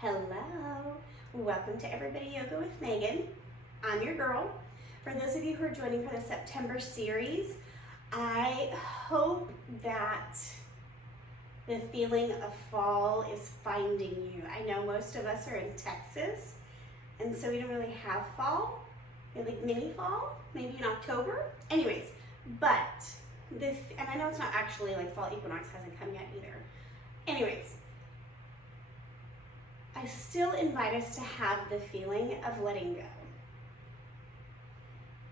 Hello, welcome to Everybody Yoga with Megan. I'm your girl. For those of you who are joining for the September series, I hope that the feeling of fall is finding you. I know most of us are in Texas, and so we don't really have fall. We have like mini fall, maybe in October. Anyways, but and I know it's not actually like fall equinox hasn't come yet either. Anyways, I still invite us to have the feeling of letting go.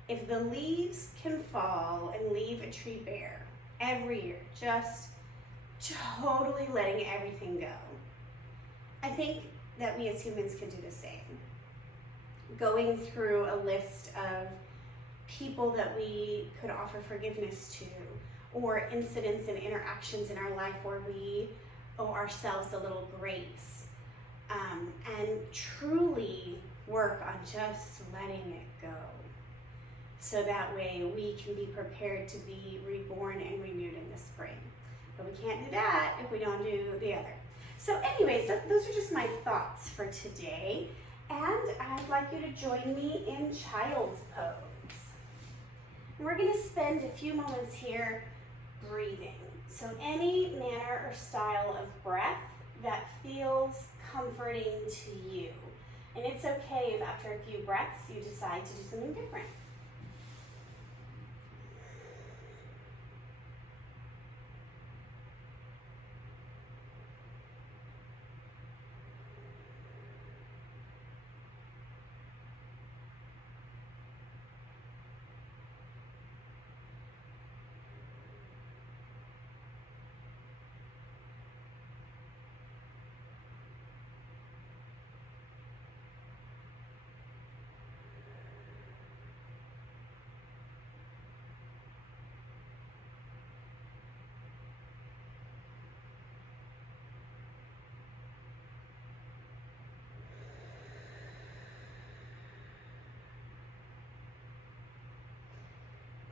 If the leaves can fall and leave a tree bare every year, just totally letting everything go, I think that we as humans can do the same. Going through a list of people that we could offer forgiveness to, or incidents and interactions in our life where we owe ourselves a little grace. And truly work on just letting it go. So that way we can be prepared to be reborn and renewed in the spring. But we can't do that if we don't do the other. So anyways, those are just my thoughts for today. And I'd like you to join me in child's pose. We're going to spend a few moments here breathing. So any manner or style of breath that feels comforting to you. And it's okay if after a few breaths you decide to do something different.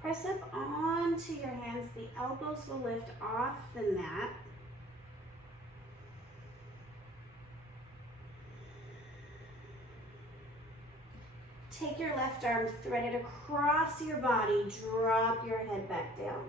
Press up onto your hands. The elbows will lift off the mat. Take your left arm, thread it across your body. Drop your head back down.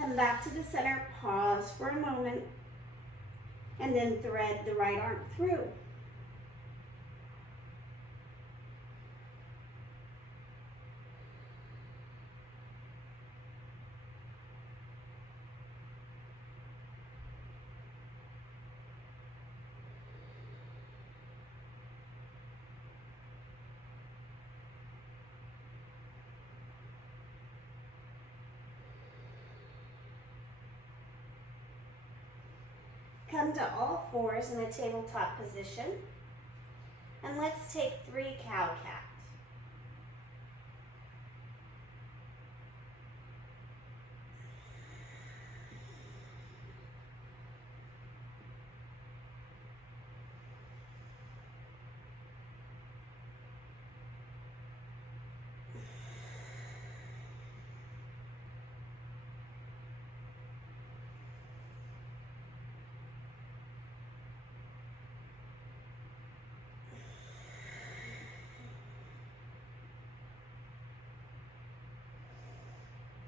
Come back to the center, pause for a moment, and then thread the right arm through. Come to all fours in a tabletop position, and let's take 3 cow-cat.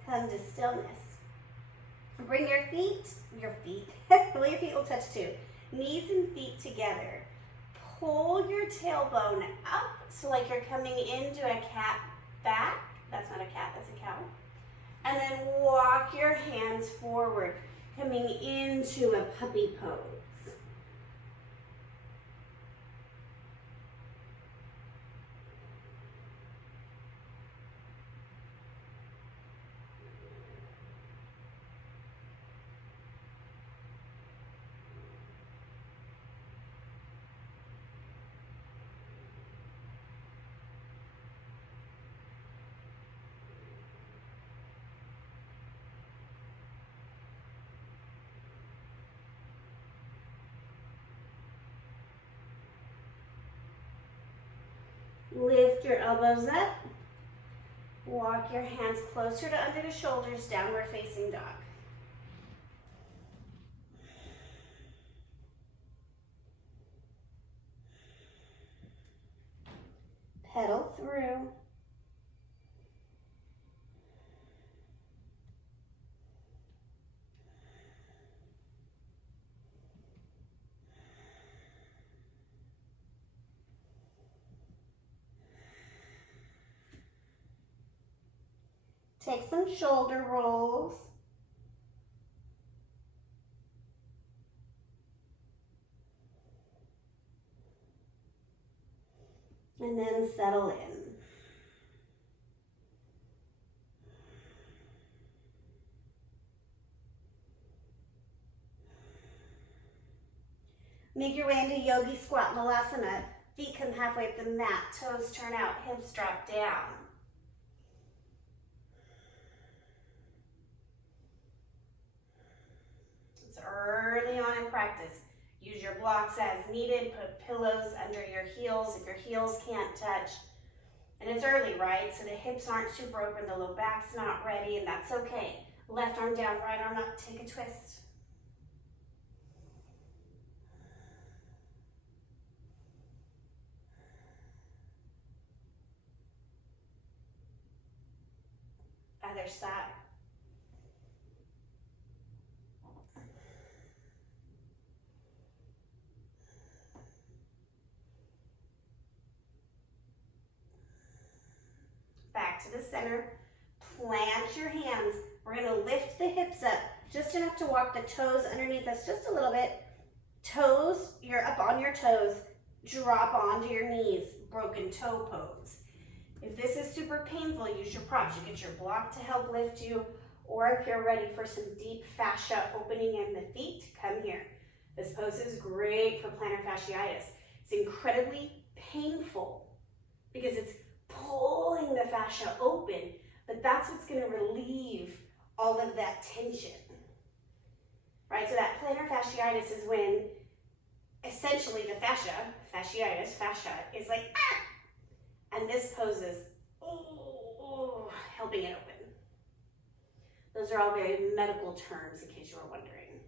Come to stillness. Bring your feet, well, your feet will touch too. Knees and feet together. Pull your tailbone up, so like you're coming into a cat back. That's not a cat, that's a cow. And then walk your hands forward, coming into a puppy pose. Lift your elbows up. Walk your hands closer to under the shoulders, downward facing dog. Pedal through. Take some shoulder rolls. And then settle in. Make your way into yogi squat malasana. Feet come halfway up the mat, toes turn out, hips drop down. It's early on in practice. Use your blocks as needed. Put pillows under your heels if your heels can't touch. And it's early, right? So the hips aren't super open, the low back's not ready, and that's okay. Left arm down, right arm up, take a twist. Other side. Back to the center. Plant your hands. We're going to lift the hips up just enough to walk the toes underneath us just a little bit. Toes, you're up on your toes. Drop onto your knees. Broken toe pose. If this is super painful, use your props. You get your block to help lift you, or if you're ready for some deep fascia opening in the feet, come here. This pose is great for plantar fasciitis. It's incredibly painful because it's pulling the fascia open, but that's what's going to relieve all of that tension, right? So that plantar fasciitis is when essentially the fascia is like, ah! And this pose is helping it open. Those are all very medical terms in case you were wondering.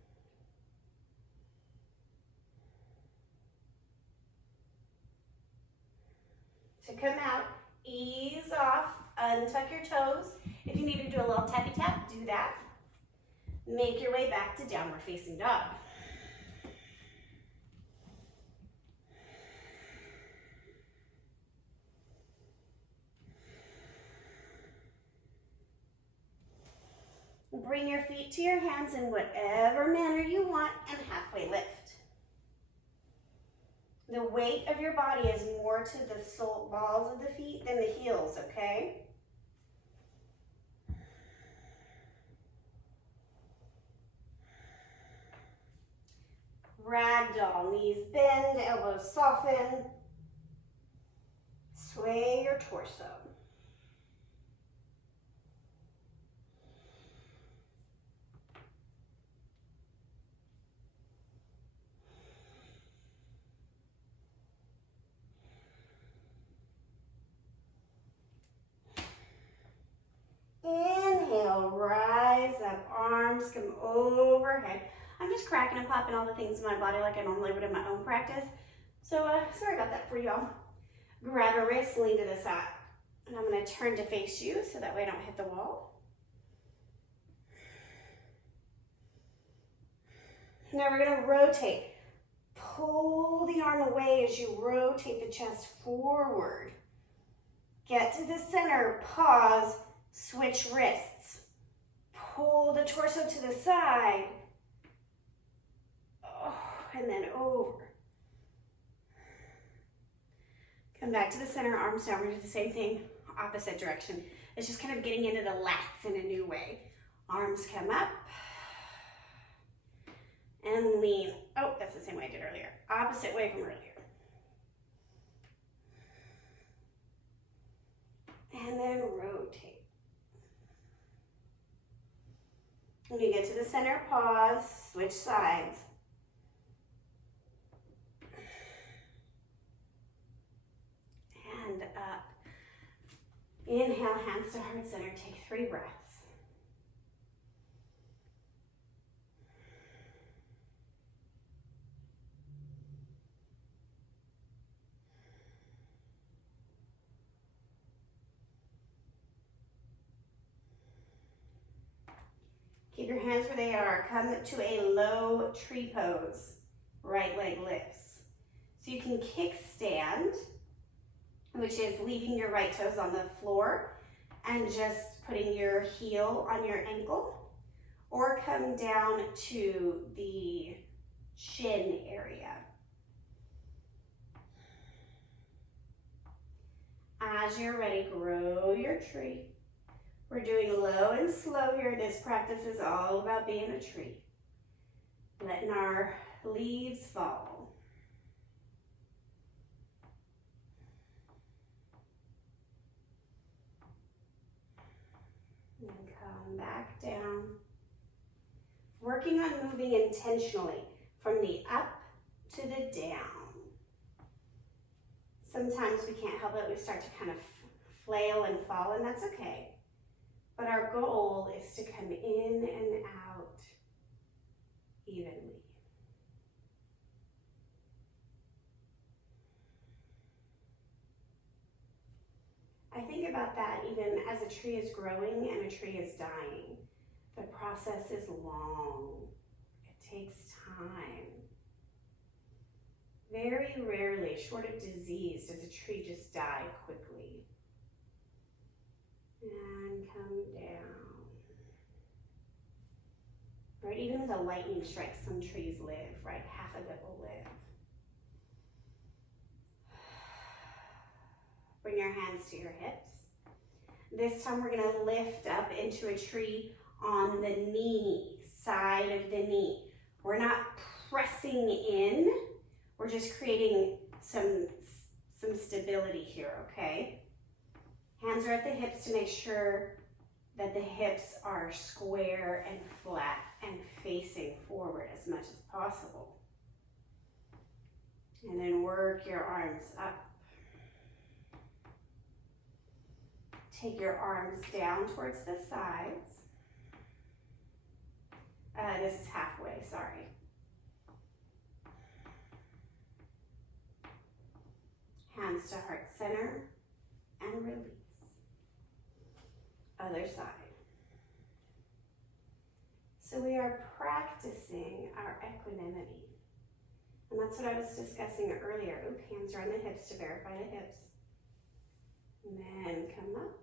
To come out, ease off, untuck your toes. If you need to do a little tappy tap, do that. Make your way back to downward facing dog. Bring your feet to your hands in whatever manner you want and halfway lift. The weight of your body is more to the sole balls of the feet than the heels, okay? Ragdoll, knees bend, elbows soften. Sway your torso. Inhale, rise up, arms come overhead. I'm just cracking and popping all the things in my body like I normally would in my own practice. So sorry about that for y'all. Grab a wrist, lean to the side. And I'm going to turn to face you so that way I don't hit the wall. Now we're going to rotate. Pull the arm away as you rotate the chest forward. Get to the center, pause, switch wrists. Pull the torso to the side. Oh, and then over. Come back to the center, arms down. We're going to do the same thing, opposite direction. It's just kind of getting into the lats in a new way. Arms come up. And lean. Oh, that's the same way I did earlier. Opposite way from earlier. And then rotate. When you get to the center, pause, switch sides. And Inhale, hands to heart center. Take 3 breaths. Keep your hands where they are. Come to a low tree pose. Right leg lifts. So you can kickstand, which is leaving your right toes on the floor and just putting your heel on your ankle, or come down to the shin area. As you're ready, grow your tree. We're doing low and slow here. This practice is all about being a tree. Letting our leaves fall. And come back down. Working on moving intentionally from the up to the down. Sometimes we can't help it. We start to kind of flail and fall, and that's okay. But our goal is to come in and out evenly. I think about that even as a tree is growing and a tree is dying. The process is long. It takes time. Very rarely, short of disease, does a tree just die quickly. And come down. Right, even with a lightning strike, some trees live, right? Half of it will live. Bring your hands to your hips. This time we're gonna lift up into a tree on the knee, side of the knee. We're not pressing in, we're just creating some stability here, okay? Hands are at the hips to make sure that the hips are square and flat and facing forward as much as possible. And then work your arms up. Take your arms down towards the sides. This is halfway, sorry. Hands to heart center and release. Other side. So we are practicing our equanimity. And that's what I was discussing earlier. Oop, hands are on the hips to verify the hips. And then come up.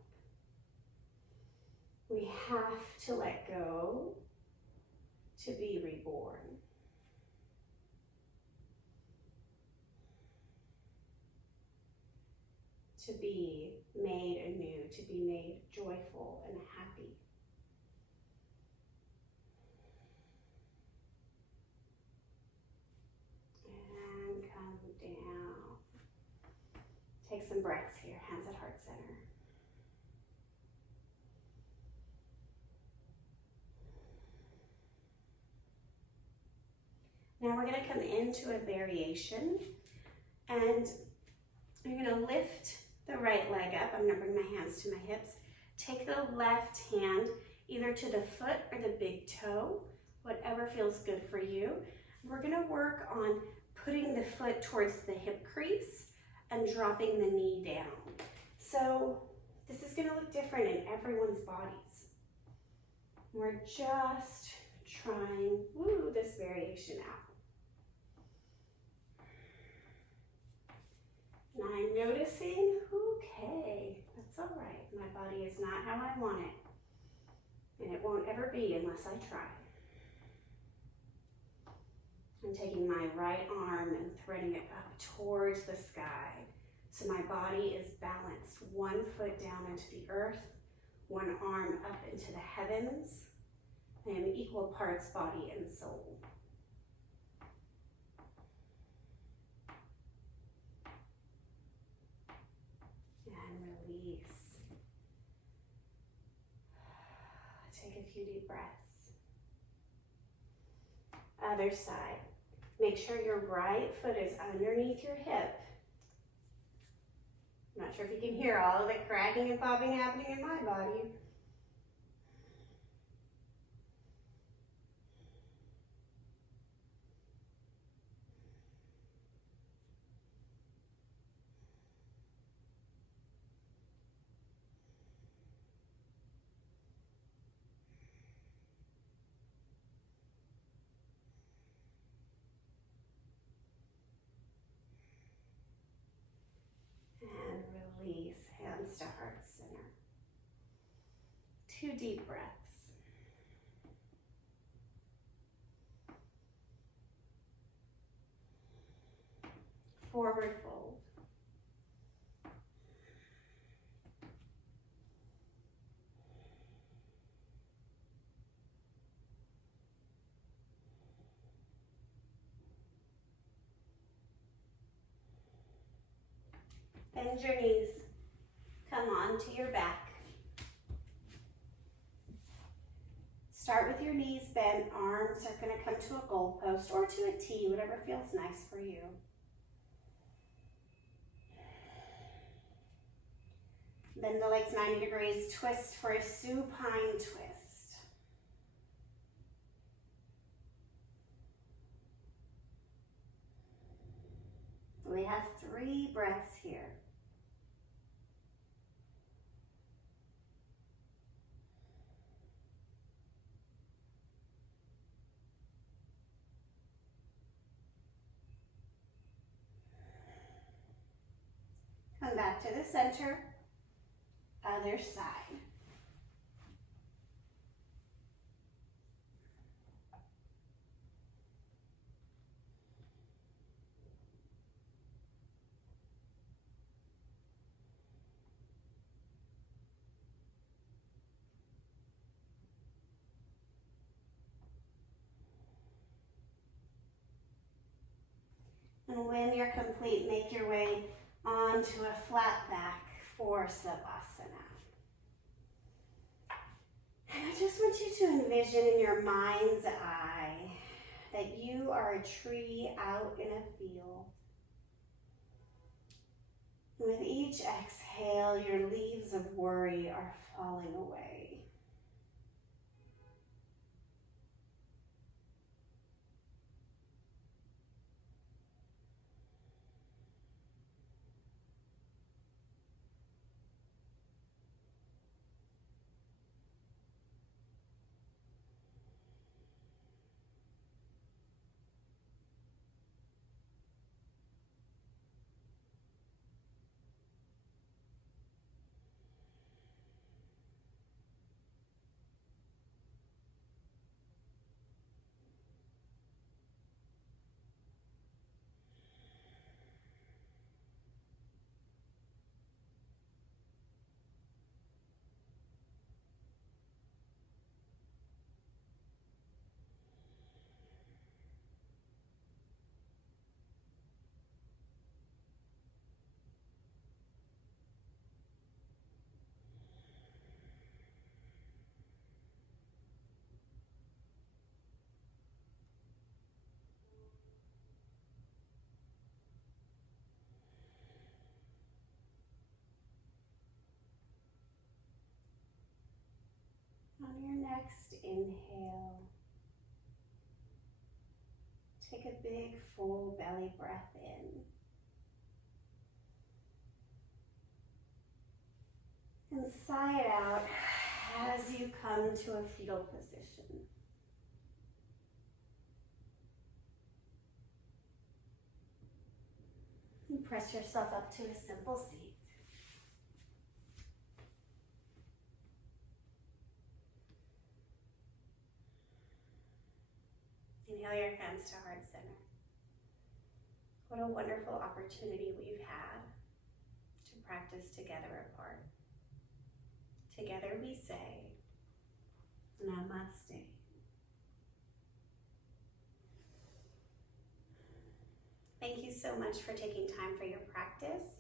We have to let go to be reborn. To be made anew, to be made joyful and happy. And come down. Take some breaths here, hands at heart center. Now we're going to come into a variation, and you're going to lift the right leg up. I'm going to bring my hands to my hips. Take the left hand either to the foot or the big toe, whatever feels good for you. We're going to work on putting the foot towards the hip crease and dropping the knee down. So this is going to look different in everyone's bodies. We're just trying this variation out. And I'm noticing, okay, that's all right. My body is not how I want it. And it won't ever be unless I try. I'm taking my right arm and threading it up towards the sky. So my body is balanced. One foot down into the earth, one arm up into the heavens. I am equal parts body and soul. Release. Take a few deep breaths. Other side. Make sure your right foot is underneath your hip. I'm not sure if you can hear all of the cracking and popping happening in my body. And release, hands to heart center. 2 deep breaths. Forward fold. Bend your knees. Come onto your back. Start with your knees bent. Arms are going to come to a goalpost or to a T, whatever feels nice for you. Bend the legs 90 degrees. Twist for a supine twist. We have 3 breaths here. Come back to the center, other side. And when you're complete, make your way onto a flat back for Savasana. And I just want you to envision in your mind's eye that you are a tree out in a field. With each exhale, your leaves of worry are falling away. On your next inhale, take a big full belly breath in. And sigh it out as you come to a fetal position. And press yourself up to a simple seat. Inhale your hands to heart center. What a wonderful opportunity we've had to practice together apart. Together we say, Namaste. Thank you so much for taking time for your practice.